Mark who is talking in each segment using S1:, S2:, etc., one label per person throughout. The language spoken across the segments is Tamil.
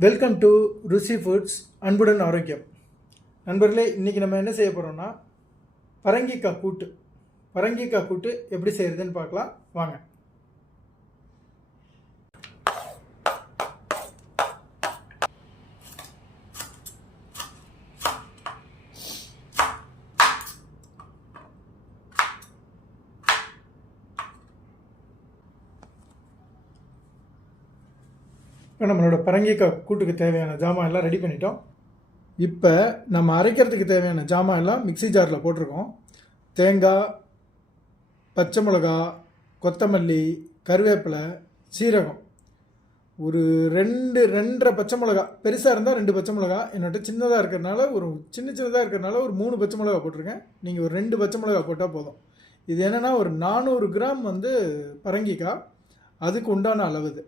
S1: வெல்கம் டு ருசி ஃபுட்ஸ் அன்புடன் ஆரோக்கியம். நண்பர்களே இன்றைக்கி நம்ம என்ன செய்ய போகிறோம்னா பரங்கிக்காய் கூட்டு. பரங்கிக்காய் கூட்டு எப்படி செய்கிறதுன்னு பார்க்கலாம். வாங்க. இப்போ நம்மளோட பரங்கிக்காய் கூட்டுக்கு தேவையான ஜாமான் எல்லாம் ரெடி பண்ணிட்டோம். இப்போ நம்ம அரைக்கிறதுக்கு தேவையான ஜாமான் எல்லாம் மிக்ஸி ஜாரில் போட்டிருக்கோம். தேங்காய் பச்சை மிளகா கொத்தமல்லி கருவேப்பிலை சீரகம். ஒரு ரெண்டு ரெண்டரை பச்சை மிளகா பெருசாக இருந்தால் ரெண்டு பச்சை மிளகா என்னோட சின்னதாக இருக்கிறனால ஒரு சின்ன சின்னதாக இருக்கிறனால ஒரு மூணு பச்சை மிளகா போட்டிருக்கேன். நீங்கள் ஒரு ரெண்டு பச்சை மிளகா போட்டால் போதும். இது என்னென்னா ஒரு நானூறு கிராம் வந்து பரங்கிக்காய். அதுக்கு உண்டான அளவு இது.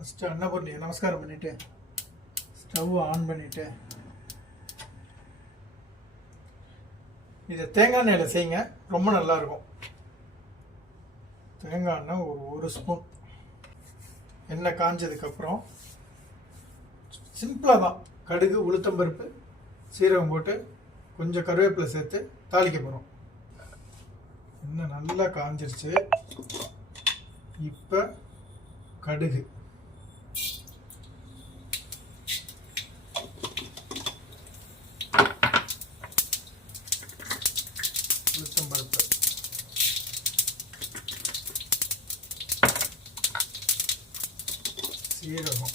S1: ஃபஸ்ட்டு அன்னபூர்ணியை நமஸ்காரம் பண்ணிவிட்டு ஸ்டவ் ஆன் பண்ணிவிட்டு இதை தேங்காய் எண்ணெயில் செய்யுங்க. ரொம்ப நல்லாயிருக்கும். தேங்காய் எண்ணெய் ஒரு ஒரு ஸ்பூன் எண்ணெய் காஞ்சதுக்கப்புறம் சிம்பிளாக தான். கடுகு உளுத்தம்பருப்பு சீரகம் போட்டு கொஞ்சம் கருவேப்பிலை சேர்த்து தாளிக்க போகிறோம் எண்ணெய் நல்லா காஞ்சிருச்சு. இப்போ கடுகு உளுத்தம்பருப்பு சீரகம்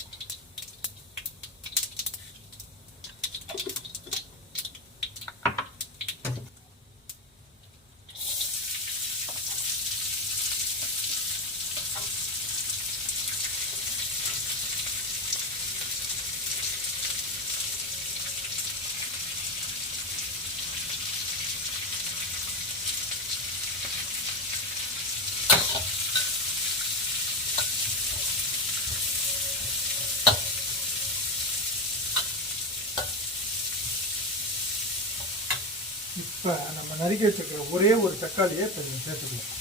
S1: இப்போ நம்ம நறுக்கி வச்சுருக்கிற ஒரே ஒரு தக்காளியை இப்போ சேர்த்துக்கலாம்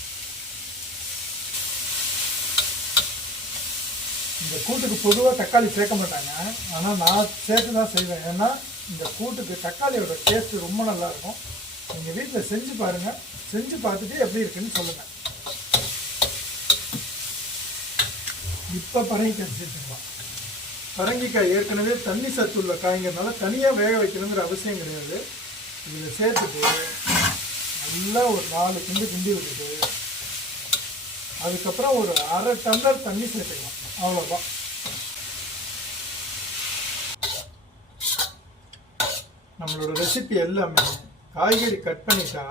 S1: இந்த கூட்டுக்கு பொதுவாக தக்காளி சேர்க்க மாட்டாங்க. ஆனால் நான் சேர்த்து தான் செய்வேன். ஏன்னா இந்த கூட்டுக்கு தக்காளியோட டேஸ்ட்டு ரொம்ப நல்லாயிருக்கும் நீங்கள் வீட்டில் செஞ்சு பாருங்கள் செஞ்சு பார்த்துட்டு எப்படி இருக்குன்னு சொல்லுங்கள் இப்போ பரங்கிக்காய் சேர்த்துக்கலாம். பரங்கிக்காய் ஏற்கனவே தண்ணி சத்து உள்ள காய்ங்கிறதுனால தனியாக வேக வைக்கணுங்கிற அவசியம் கிடையாது. இதில் சேர்த்துட்டு நல்லா ஒரு நாலு கிண்டு கிண்டி விட்டுட்டு அதுக்கப்புறம் ஒரு அரை டம்ளர் தண்ணி சேர்த்துக்கலாம். அவ்வளோதான் நம்மளோட ரெசிபி எல்லாமே காய்கறி கட் பண்ணிட்டா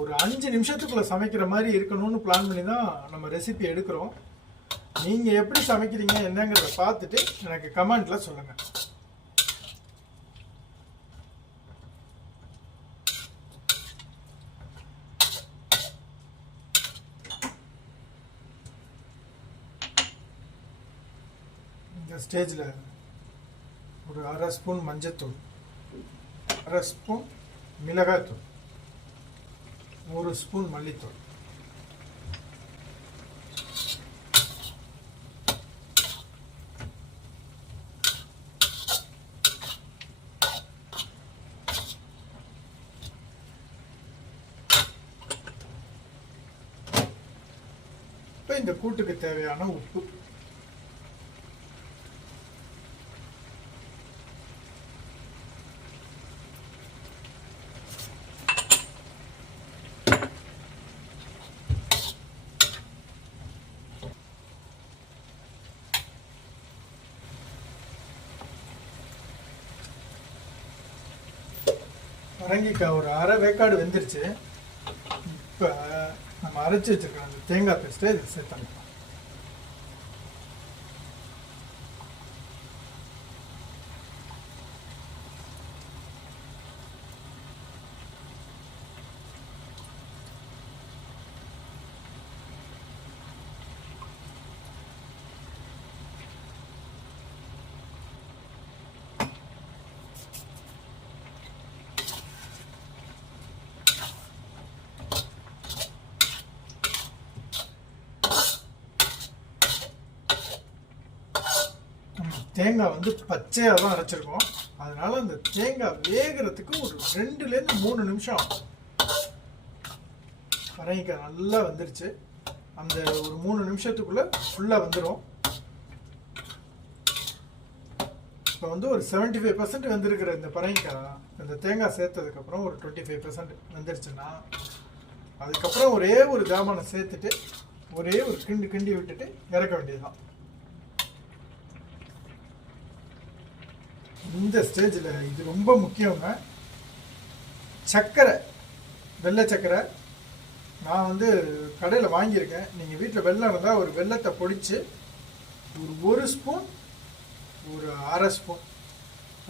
S1: ஒரு அஞ்சு நிமிஷத்துக்குள்ள சமைக்கிற மாதிரி இருக்கணும்னு பிளான் பண்ணி தான் நம்ம ரெசிபி எடுக்கிறோம். நீங்கள் எப்படி சமைக்கிறீங்க என்னங்கிறத பார்த்துட்டு எனக்கு கமெண்ட்டில் சொல்லுங்கள் இந்த ஸ்டேஜில் ஒரு அரை ஸ்பூன் மஞ்சத்தூள் அரை ஸ்பூன் மிளகாய்த்தூள் ஒரு ஸ்பூன் மல்லித்தூள். இப்போ இந்த கூட்டுக்கு தேவையான உப்பு. பரங்கிக்காய் ஒரு அரை வேக்காடு வெந்துருச்சு. இப்போ நம்ம அரைச்சி வச்சுருக்கோம் அந்த தேங்காய் பேஸ்ட்டை இது சேர்த்தணும் தேங்காய் வந்து பச்சையாக தான் அரைச்சிருக்கோம். அதனால அந்த தேங்காய் வேகிறதுக்கு ஒரு ரெண்டுலேருந்து மூணு நிமிஷம் ஆகும். பரங்கிக்காய் நல்லா வந்துருச்சு. அந்த ஒரு மூணு நிமிஷத்துக்குள்ள ஃபுல்லாக வந்துடும் இப்போ வந்து ஒரு 75% ஃபைவ் பர்சன்ட் வந்திருக்கிற இந்த பரங்கிக்காய் இந்த தேங்காய் சேர்த்ததுக்கப்புறம் ஒரு டுவெண்ட்டி ஃபைவ் பர்சன்ட் வந்துருச்சுன்னா அதுக்கப்புறம் ஒரே ஒரு ஜாமானை சேர்த்துட்டு ஒரே ஒரு கிண்டு கிண்டி விட்டுட்டு இறக்க வேண்டியதுதான். இந்த ஸ்டேஜில் இது ரொம்ப முக்கியங்க. சர்க்கரை வெள்ளை சர்க்கரை நான் வந்து கடையில் வாங்கியிருக்கேன். நீங்கள் வீட்டில் வெள்ளம் இருந்தால் ஒரு வெள்ளத்தை பொடிச்சு ஒரு ஒரு ஸ்பூன் ஒரு அரை ஸ்பூன்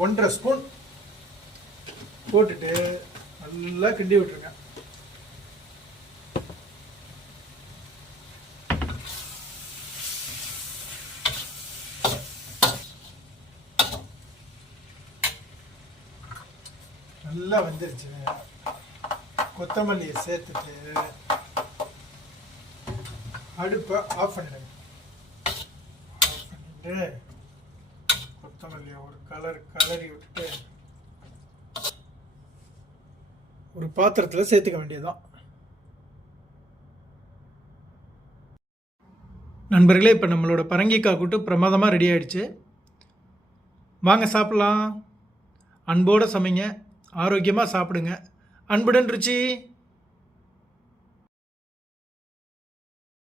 S1: ஒன்றரை ஸ்பூன் போட்டுட்டு நல்லா கிண்டி விட்டுருங்க. நல்லா வந்துருச்சு. கொத்தமல்லியை சேர்த்துட்டு அடுப்பை ஆஃப் பண்ணிடுங்க. ஆஃப் பண்ணிட்டு கொத்தமல்லியை ஒரு கலர் கலரி விட்டுட்டு ஒரு பாத்திரத்தில் சேர்த்துக்க வேண்டியதுதான். நண்பர்களே இப்போ நம்மளோட பரங்கிக்காய் கூட்டு பிரமாதமாக ரெடி ஆகிடுச்சு வாங்க சாப்பிட்லாம். அன்போடு சமைங்க. ஆரோக்கியமாக சாப்பிடுங்க. அன்புடன் ருச்சி.